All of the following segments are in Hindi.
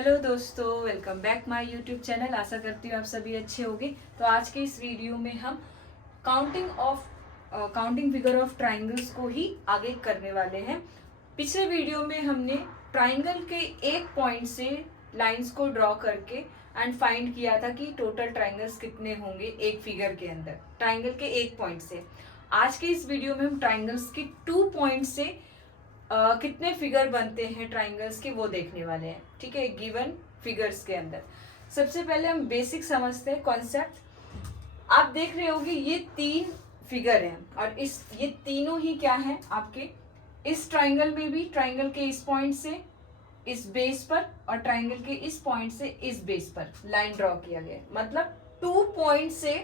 हेलो दोस्तों, welcome back my YouTube channel. आशा करती हूँ आप सभी अच्छे होंगे। तो आज के इस वीडियो में हम काउंटिंग फिगर ऑफ ट्राइंगल्स को ही आगे करने वाले हैं। पिछले वीडियो में हमने ट्राइंगल के एक पॉइंट से लाइंस को ड्रॉ करके एंड फाइंड किया था कि टोटल ट्राइंगल्स कितने होंगे एक फिगर के अंदर, ट्राइंगल के एक पॉइंट से। आज के इस वीडियो में हम ट्राइंगल्स के 2 पॉइंट से कितने फिगर बनते हैं ट्राइंगल्स के वो देखने वाले हैं। ठीक है, गिवन फिगर्स के अंदर सबसे पहले हम बेसिक समझते हैं कॉन्सेप्ट। आप देख रहे होंगे ये 3 फिगर हैं और ये तीनों ही क्या हैं आपके इस ट्राइंगल में भी, ट्राइंगल के इस पॉइंट से इस बेस पर और ट्राइंगल के इस पॉइंट से इस बेस पर लाइन ड्रॉ किया गया। मतलब 2 पॉइंट से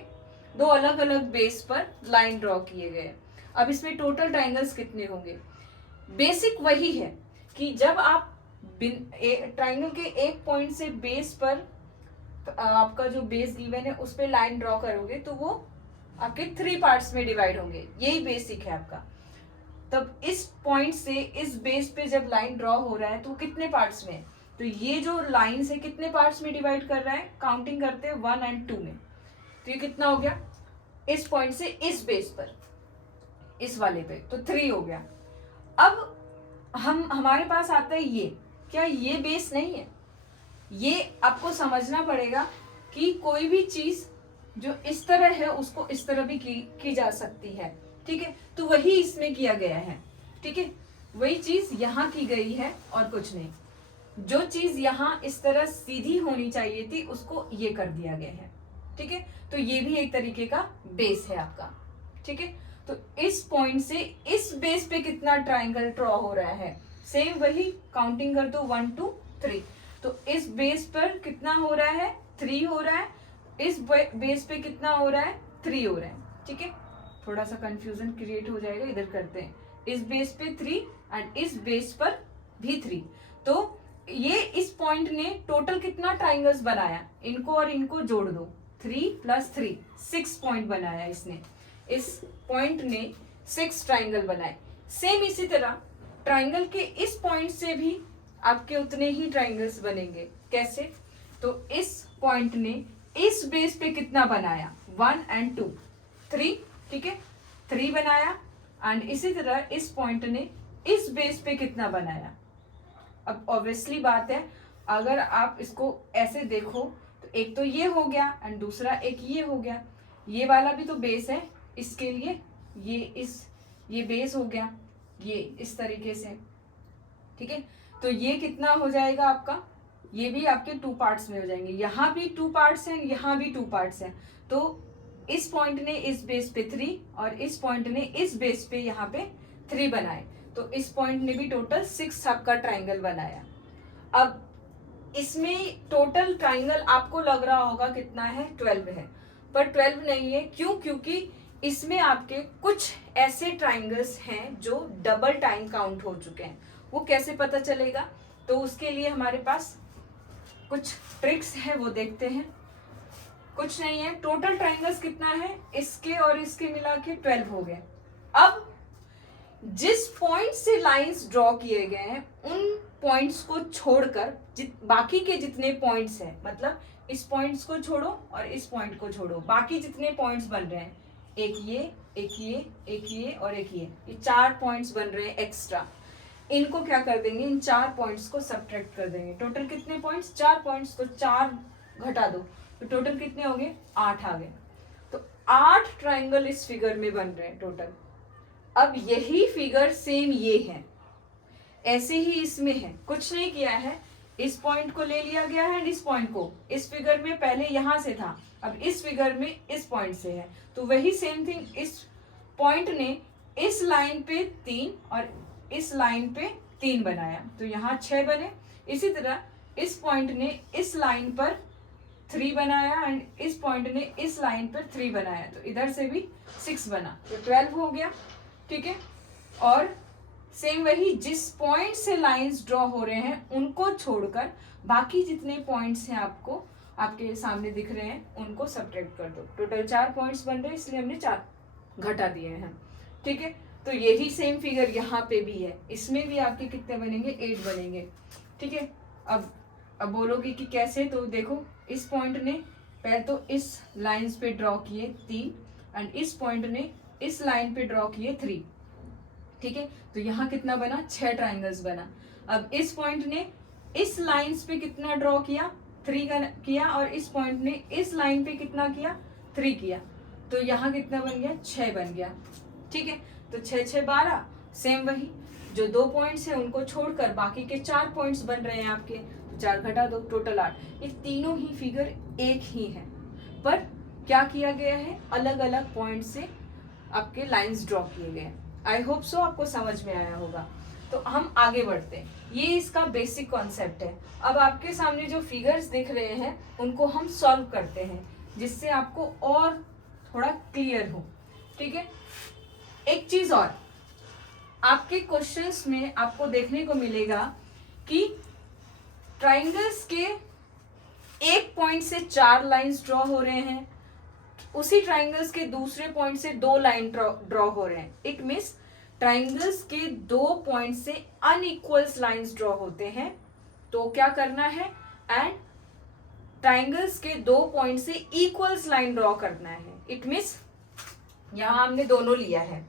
2 अलग अलग बेस पर लाइन ड्रॉ किए गए। अब इसमें टोटल ट्राइंगल्स कितने होंगे? बेसिक वही है कि जब आप ट्राइंगल के एक पॉइंट से बेस पर आपका जो बेस गिवन है उस पर लाइन ड्रॉ करोगे तो वो आपके 3 पार्ट्स में डिवाइड होंगे। यही बेसिक है आपका। तब इस पॉइंट से इस बेस पे जब लाइन ड्रॉ हो रहा है तो कितने पार्ट्स में? तो ये जो लाइन से कितने पार्ट्स में डिवाइड कर रहा है? काउंटिंग करते हैं 1 और 2 में। तो ये कितना हो गया? इस पॉइंट से इस बेस पर, इस वाले पे, तो 3 हो गया। अब हमारे पास आता है ये, क्या ये बेस नहीं है? ये आपको समझना पड़ेगा कि कोई भी चीज जो इस तरह है उसको इस तरह भी की जा सकती है। ठीक है, तो वही इसमें किया गया है। ठीक है, वही चीज यहाँ की गई है और कुछ नहीं। जो चीज यहाँ इस तरह सीधी होनी चाहिए थी उसको ये कर दिया गया है। ठीक है, तो ये भी एक तरीके का बेस है आपका। ठीक है, तो इस पॉइंट से इस बेस पे कितना ट्राइंगल ड्रॉ हो रहा है? सेम वही काउंटिंग कर दो 1 2 3। तो इस बेस पर कितना हो रहा है? 3 हो रहा है। इस बेस पे कितना हो रहा है? 3 हो रहा है। ठीक है, थोड़ा सा कंफ्यूजन क्रिएट हो जाएगा, इधर करते हैं। इस बेस पे 3 एंड इस बेस पर भी 3। तो ये इस पॉइंट ने टोटल कितना ट्राइंगल्स बनाया? इनको और इनको जोड़ दो, 3 + 3 6 पॉइंट बनाया इसने। इस पॉइंट ने 6 ट्राइंगल बनाए। सेम इसी तरह ट्राइंगल के इस पॉइंट से भी आपके उतने ही ट्राइंगल्स बनेंगे। कैसे? तो इस पॉइंट ने इस बेस पे कितना बनाया? 1 और 2 3। ठीक है, 3 बनाया। एंड इसी तरह इस पॉइंट ने इस बेस पे कितना बनाया? अब ऑब्वियसली बात है, अगर आप इसको ऐसे देखो तो एक तो ये हो गया एंड दूसरा एक ये हो गया। ये वाला भी तो बेस है इसके लिए, ये बेस हो गया, ये इस तरीके से। ठीक है, तो ये कितना हो जाएगा आपका? ये भी आपके 2 पार्ट्स में हो जाएंगे। यहाँ भी 2 पार्ट्स हैं, यहाँ भी 2 पार्ट्स हैं। तो इस पॉइंट ने इस बेस पे 3 और इस पॉइंट ने इस बेस पे यहाँ पे 3 बनाए। तो इस पॉइंट ने भी टोटल 6 आपका ट्राइंगल बनाया। अब इसमें टोटल ट्राइंगल आपको लग रहा होगा कितना है? 12 है, पर 12 नहीं है। क्यों? क्योंकि इसमें आपके कुछ ऐसे ट्राइंगल्स हैं जो डबल टाइम काउंट हो चुके हैं। वो कैसे पता चलेगा? तो उसके लिए हमारे पास कुछ ट्रिक्स है, वो देखते हैं। कुछ नहीं है, टोटल ट्राइंगल्स कितना है? इसके और इसके मिला के 12 हो गए। अब जिस पॉइंट से लाइंस ड्रॉ किए गए हैं उन पॉइंट्स को छोड़कर बाकी के जितने पॉइंट्स हैं, मतलब इस पॉइंट्स को छोड़ो और इस पॉइंट को छोड़ो, बाकी जितने पॉइंट्स बन रहे हैं, एक ये, एक ये, एक ये और एक ये 4 पॉइंट्स बन रहे हैं एक्स्ट्रा। इनको क्या कर देंगे? इन 4 पॉइंट्स को सब्ट्रैक्ट कर देंगे। टोटल कितने पॉइंट्स? 4 पॉइंट्स। तो 4 घटा दो तो टोटल कितने हो गए? 8 आ गए। तो 8 ट्राइंगल इस फिगर में बन रहे हैं टोटल। अब यही फिगर सेम ये है, ऐसे ही इसमें है, कुछ नहीं किया है। इस पॉइंट को ले लिया गया है, इस पॉइंट को इस फिगर में पहले यहां से था, अब इस फिगर में इस पॉइंट से है। तो वही सेम थिंग, इस पॉइंट ने इस लाइन पे 3 और इस लाइन पे 3 बनाया, तो यहाँ 6 बने। इसी तरह इस पॉइंट ने इस लाइन पर 3 बनाया एंड इस पॉइंट ने इस लाइन पर 3 बनाया, तो इधर से भी 6 बना, तो 12 हो गया। ठीक है, और सेम वही, जिस पॉइंट से लाइंस ड्रॉ हो रहे हैं उनको छोड़कर बाकी जितने पॉइंट्स हैं आपको आपके सामने दिख रहे हैं उनको सब्ट्रैक्ट कर दो। टोटल 4 पॉइंट्स बन रहे हैं, इसलिए हमने 4 घटा दिए हैं। ठीक है, तो यही सेम फिगर यहाँ पे भी है। इसमें भी आपके कितने बनेंगे? 8 बनेंगे। ठीक है, अब अब बोलोगे कि कैसे, तो देखो इस पॉइंट ने पहले तो इस लाइंस पे ड्रॉ किए 3 एंड इस पॉइंट ने इस लाइन पे ड्रॉ किए 3, ठीक है। तो यहाँ कितना बना, 6 ट्राइंगल्स बना। अब इस पॉइंट ने इस लाइंस पे कितना ड्रॉ किया, 3 किया, और इस पॉइंट ने इस लाइन पे कितना किया, 3 किया। तो यहाँ कितना बन गया, 6 बन गया, ठीक है। तो 6 6 12, सेम वही जो 2 पॉइंट्स है उनको छोड़कर बाकी के 4 पॉइंट्स बन रहे हैं आपके, तो 4 घटा दो, टोटल 8। ये तीनों ही फिगर एक ही है, पर क्या किया गया है, अलग अलग पॉइंट से आपके लाइंस ड्रॉ किए गए हैं। आई होप सो आपको समझ में आया होगा। तो हम आगे बढ़ते हैं, ये इसका बेसिक कॉन्सेप्ट है। अब आपके सामने जो फिगर्स दिख रहे हैं उनको हम सॉल्व करते हैं, जिससे आपको और थोड़ा क्लियर हो, ठीक है। एक चीज और, आपके क्वेश्चंस में आपको देखने को मिलेगा कि ट्राइंगल्स के एक पॉइंट से 4 लाइंस ड्रॉ हो रहे हैं, उसी ट्राइंगल्स के दूसरे पॉइंट से 2 लाइन ड्रॉ हो रहे हैं। इट मीन्स ट्राइंगल्स के 2 पॉइंट से अनइक्वल्स लाइंस ड्रॉ होते हैं, तो क्या करना है, एंड ट्राइंगल्स के 2 पॉइंट से इक्वल्स लाइन ड्रॉ करना है। इट मीन्स यहां हमने दोनों लिया है,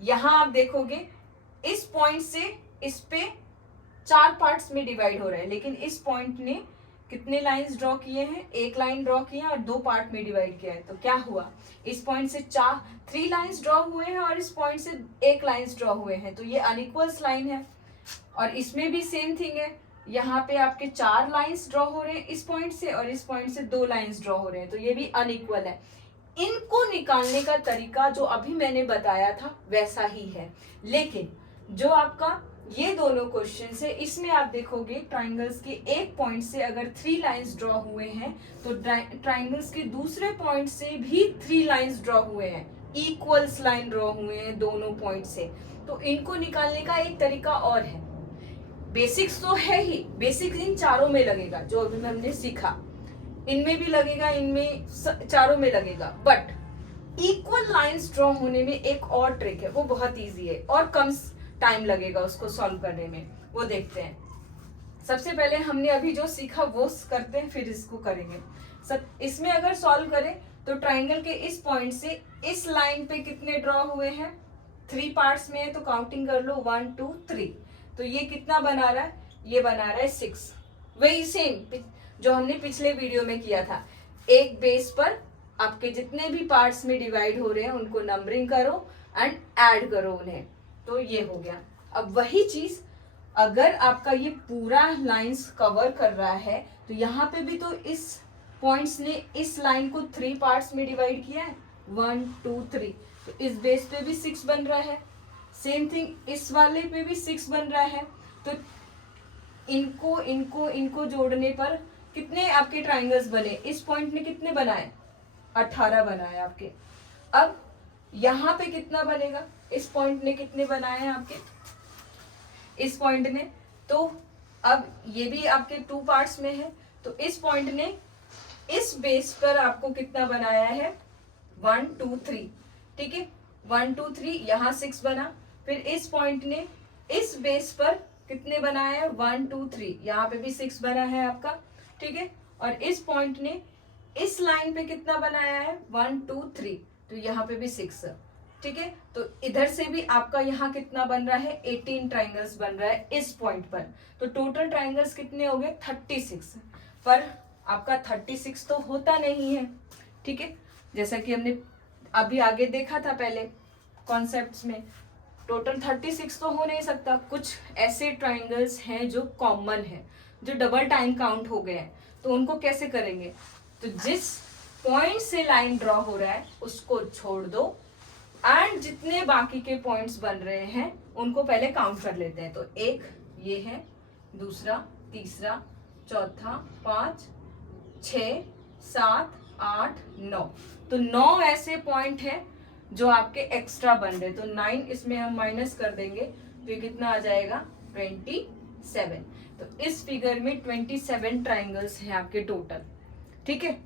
यहां आप देखोगे इस पॉइंट से इस पे 4 पार्ट्स में डिवाइड हो रहा है, लेकिन इस पॉइंट ने कितने लाइंस ड्रॉ किए हैं, 1 लाइन ड्रॉ किया और 2 पार्ट में डिवाइड किया है। तो क्या हुआ, इस पॉइंट से 3 लाइंस ड्रॉ हुए हैं और इस पॉइंट से 1 लाइंस ड्रॉ हुए हैं, तो ये अनइक्वल्स लाइन है। और इसमें भी सेम थिंग है, यहाँ पे आपके 4 लाइंस ड्रॉ हो रहे हैं इस पॉइंट से, और इस पॉइंट से 2 लाइंस ड्रॉ हो रहे हैं, तो ये भी अनइक्वल है। इनको निकालने का तरीका जो अभी मैंने बताया था वैसा ही है, लेकिन जो आपका ये दोनों क्वेश्चन है, इसमें आप देखोगे ट्राइंगल्स के एक पॉइंट से अगर 3 लाइंस ड्रॉ हुए हैं, तो ट्राइंगल्स के दूसरे पॉइंट से भी 3 लाइंस ड्रॉ हुए हैं, इक्वल्स लाइन ड्रॉ हुए हैं दोनों पॉइंट से। तो इनको निकालने का एक तरीका और है। बेसिक्स तो है ही, बेसिक्स इन चारों में लगेगा, जो अभी हमने सीखा इनमें भी लगेगा, इनमें चारों में लगेगा, बट इक्वल लाइंस ड्रॉ होने में एक और ट्रिक है, वो बहुत इजी है और कम टाइम लगेगा उसको सॉल्व करने में, वो देखते हैं। सबसे पहले हमने अभी जो सीखा वो करते हैं, फिर इसको करेंगे। इसमें अगर सॉल्व करें तो ट्राइंगल के इस पॉइंट से इस लाइन पे कितने ड्रॉ हुए हैं, 3 पार्ट्स में है, तो काउंटिंग कर लो 1 2 3। तो ये कितना बना रहा है, ये बना रहा है 6। वही सेम जो हमने पिछले वीडियो में किया था, एक बेस पर आपके जितने भी पार्ट्स में डिवाइड हो रहे हैं उनको नंबरिंग करो एंड ऐड करो उन्हें, तो ये हो गया। अब वही चीज अगर आपका ये पूरा लाइंस कवर कर रहा है, तो यहाँ पे भी तो इस पॉइंट्स ने इस लाइन को 3 पार्ट्स में डिवाइड किया है, 1 2 3, तो इस बेस पे भी 6 बन रहा है। सेम थिंग इस वाले पे भी 6 बन रहा है। तो इनको इनको इनको जोड़ने पर कितने आपके ट्राइंगल्स बने, इस पॉइंट ने कितने बनाए, 18 बनाए आपके। अब यहाँ पे कितना बनेगा, इस पॉइंट ने कितने बनाए हैं आपके, इस पॉइंट ने, तो अब ये भी आपके 2 पार्ट्स में है, तो इस पॉइंट ने इस बेस पर आपको कितना बनाया है, 1 2 3, ठीक है, 1 2 3, यहाँ 6 बना। फिर इस पॉइंट ने इस बेस पर कितने बनाया है, 1 2 3, यहाँ पे भी 6 बना है आपका, ठीक है। और इस पॉइंट ने इस लाइन पे कितना बनाया है, 1 2 3, तो यहाँ पे भी 6, ठीक है। तो इधर से भी आपका यहाँ कितना बन रहा है, 18 ट्राइंगल्स बन रहा है इस पॉइंट पर। तो टोटल ट्राइंगल्स कितने हो गए, 36। पर आपका 36 तो होता नहीं है, ठीक है, जैसा कि हमने अभी आगे देखा था पहले कॉन्सेप्ट्स में, टोटल 36 तो हो नहीं सकता। कुछ ऐसे ट्राइंगल्स हैं जो कॉमन है, जो डबल टाइम काउंट हो गए हैं, तो उनको कैसे करेंगे, तो जिस पॉइंट से लाइन ड्रॉ हो रहा है उसको छोड़ दो एंड जितने बाकी के पॉइंट्स बन रहे हैं उनको पहले काउंट कर लेते हैं। तो एक ये है, दूसरा, तीसरा, चौथा, 5 6 7 8 9, तो 9 ऐसे पॉइंट हैं जो आपके एक्स्ट्रा बन रहे, तो 9 इसमें हम माइनस कर देंगे, तो ये कितना आ जाएगा, 27। तो इस फिगर में 27 ट्राइंगल्स हैं आपके टोटल, ठीक है।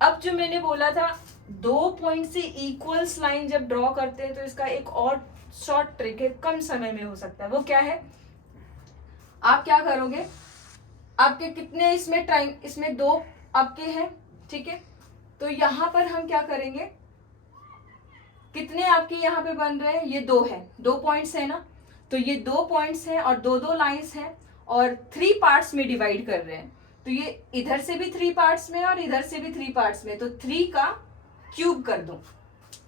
अब जो मैंने बोला था 2 पॉइंट से इक्वल्स लाइन जब ड्रॉ करते हैं, तो इसका एक और शॉर्ट ट्रिक है, कम समय में हो सकता है। वो क्या है, आप क्या करोगे, आपके कितने इसमें 2 आपके हैं, ठीक है। तो यहाँ पर हम क्या करेंगे, कितने आपके यहाँ पे बन रहे हैं, ये 2 है, 2 पॉइंट्स है ना, तो ये 2 पॉइंट्स हैं और 2 लाइंस हैं और 3 पार्ट्स में डिवाइड कर रहे हैं। तो ये इधर से भी 3 पार्ट्स में और इधर से भी 3 पार्ट्स में, तो 3 का क्यूब कर दो,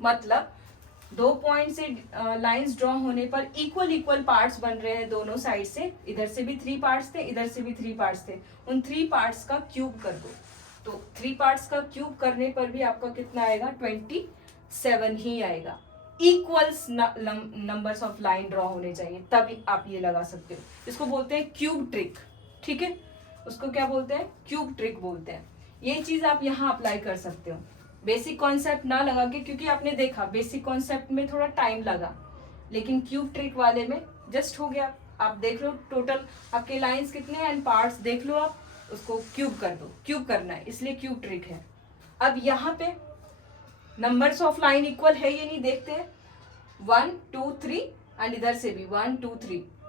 मतलब 2 पॉइंट से लाइंस ड्रॉ होने पर इक्वल पार्ट्स बन रहे हैं दोनों साइड से, इधर से भी 3 पार्ट्स थे, इधर से भी 3 पार्ट्स थे, उन 3 पार्ट्स का क्यूब कर दो। तो 3 पार्ट्स का क्यूब करने पर भी आपका कितना आएगा, 27 ही आएगा। Equals numbers of line draw होने चाहिए, तभी आप ये लगा सकते हो। इसको बोलते हैं क्यूब ट्रिक, ठीक है, उसको क्या बोलते हैं, क्यूब ट्रिक बोलते हैं। ये चीज आप यहाँ अप्लाई कर सकते हो, बेसिक कॉन्सेप्ट ना लगा के, क्योंकि आपने देखा बेसिक कॉन्सेप्ट में थोड़ा टाइम लगा, लेकिन क्यूब ट्रिक वाले में जस्ट हो गया। आप देख लो टोटल आपके लाइंस कितने हैं एंड पार्ट्स देख लो, आप उसको क्यूब कर दो, क्यूब करना है इसलिए क्यूब ट्रिक है। अब यहाँ पे नंबर्स ऑफ लाइन इक्वल है ये नहीं देखते हैं, 1 2 3 एंड इधर से भी 1 2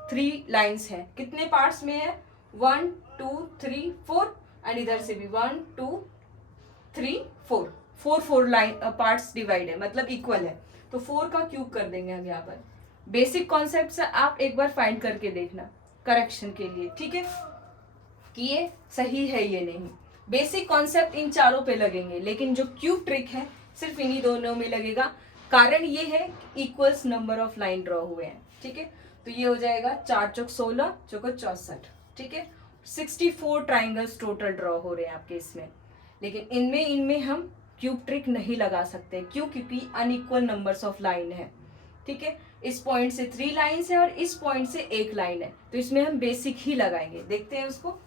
3 लाइंस है, कितने पार्ट्स में है, 1 2 3 4 एंड इधर से भी 1 2 3 4 लाइन पार्ट्स डिवाइड है, मतलब इक्वल है, तो 4 का क्यूब कर देंगे हम यहाँ पर। बेसिक कॉन्सेप्ट से आप एक बार फाइंड करके देखना करेक्शन के लिए, ठीक है, कि ये सही है ये नहीं। बेसिक कॉन्सेप्ट इन चारों पे लगेंगे, लेकिन जो क्यूब ट्रिक है सिर्फ इन्हीं दोनों में लगेगा। कारण ये है equals number of line draw हुए हैं, ठीक है। तो ये हो जाएगा 4 चौक 16 चौको 64, ठीक है। 64 ट्राइंगल्स टोटल ड्रॉ हो रहे हैं आपके इसमें, लेकिन इनमें हम क्यूब ट्रिक नहीं लगा सकते, क्यों, क्योंकि अनइक्वल नंबर्स ऑफ लाइन है, ठीक है। इस पॉइंट से 3 लाइन्स है और इस पॉइंट से 1 लाइन है, तो इसमें हम बेसिक ही लगाएंगे। देखते हैं उसको।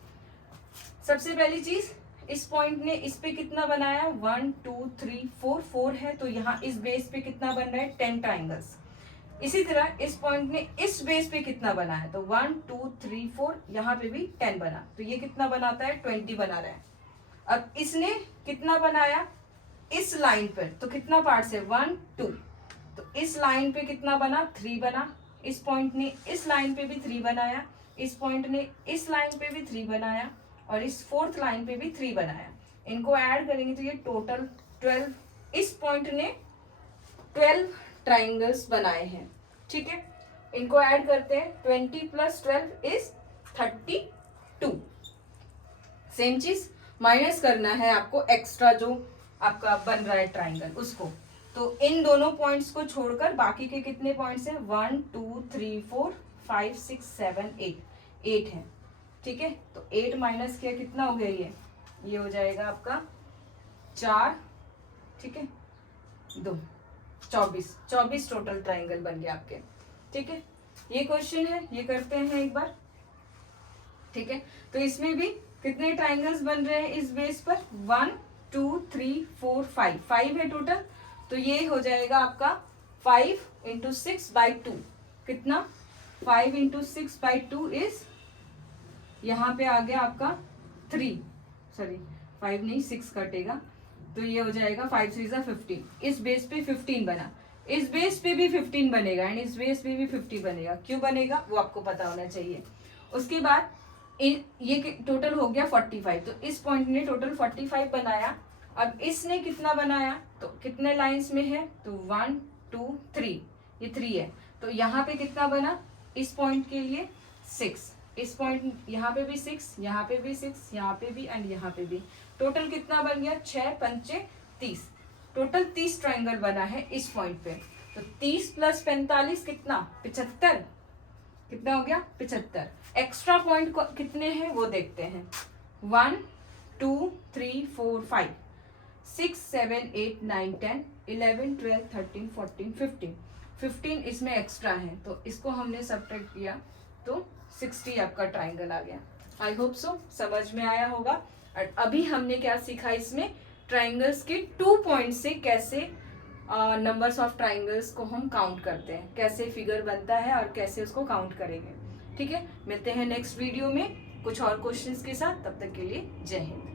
सबसे पहली चीज, इस पॉइंट ने इस पे कितना बनाया, 1 2 3 4 है, तो यहाँ इस बेस पे कितना बन रहा है, 10 ट्राइंगल्स। इसी तरह इस पॉइंट ने इस बेस पे कितना बनाया, तो 1 2 3 4, यहाँ पे भी 10 बना, तो ये कितना बनाता है, 20 बना रहा है। अब इसने कितना बनाया इस लाइन पर, तो कितना पार्ट्स है, 1 2, तो इस लाइन पे कितना बना, 3 बना। इस पॉइंट ने इस लाइन पे भी 3 बनाया, इस पॉइंट ने इस लाइन पे भी 3 बनाया और इस 4th लाइन पे भी 3 बनाया। इनको ऐड करेंगे तो ये टोटल 12, इस पॉइंट ने 12 ट्राइंगल्स बनाए हैं, ठीक है। इनको ऐड करते हैं, 20 + 12 इज 32। सेम चीज माइनस करना है आपको, एक्स्ट्रा जो आपका बन रहा है ट्राइंगल उसको। तो इन दोनों पॉइंट्स को छोड़कर बाकी के कितने पॉइंट्स हैं, 1 2 3 4 5 6 7 8 है, ठीक है। तो 8 माइनस किया कितना हो गया, ये हो जाएगा आपका 4, ठीक है, 2 24 टोटल ट्राइंगल बन गया आपके, ठीक है। ये क्वेश्चन है, ये करते हैं एक बार, ठीक है। तो इसमें भी कितने ट्राइंगल्स बन रहे हैं इस बेस पर, 1 2 3 4 5 है टोटल। तो ये हो जाएगा आपका 5 × 6/2, कितना, 5 × 6/2 इज, यहाँ पे आ गया आपका 3, सॉरी 5 नहीं 6 कटेगा, तो ये हो जाएगा 5 3 = 15। इस बेस पे 15 बना, इस बेस पे भी 15 बनेगा एंड इस बेस पे भी 50 बनेगा। क्यों बनेगा वो आपको पता होना चाहिए। उसके बाद ये टोटल हो गया 45, तो इस पॉइंट ने टोटल 45 बनाया। अब इसने कितना बनाया, तो कितने लाइंस में है, तो 1 2 3, ये 3 है, तो यहाँ पे कितना बना, इस पॉइंट के लिए 6, इस पॉइंट यहाँ पे भी 6, यहाँ पे भी 6, यहाँ पे भी एंड यहाँ पे भी। टोटल कितना बन गया, 6 5 30, टोटल 30 ट्राइंगल बना है इस पॉइंट पे। तो 30 + 45 कितना, 75, कितना हो गया, 75। एक्स्ट्रा पॉइंट कितने हैं वो देखते हैं, 1 2 3 4 5 6 7 8 9 10 11 12 13 14 15 इसमें एक्स्ट्रा है, तो इसको हमने सब्ट्रैक्ट किया तो 60 आपका ट्राइंगल आ गया। आई होप सो समझ में आया होगा। और अभी हमने क्या सीखा इसमें, ट्राइंगल्स के 2 पॉइंट से कैसे नंबर्स ऑफ ट्राइंगल्स को हम काउंट करते हैं, कैसे फिगर बनता है और कैसे उसको काउंट करेंगे, ठीक है। मिलते हैं नेक्स्ट वीडियो में कुछ और क्वेश्चंस के साथ, तब तक के लिए जय हिंद।